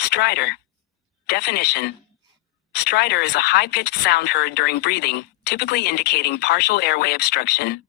Stridor. Definition. Stridor is a high-pitched sound heard during breathing, typically indicating partial airway obstruction.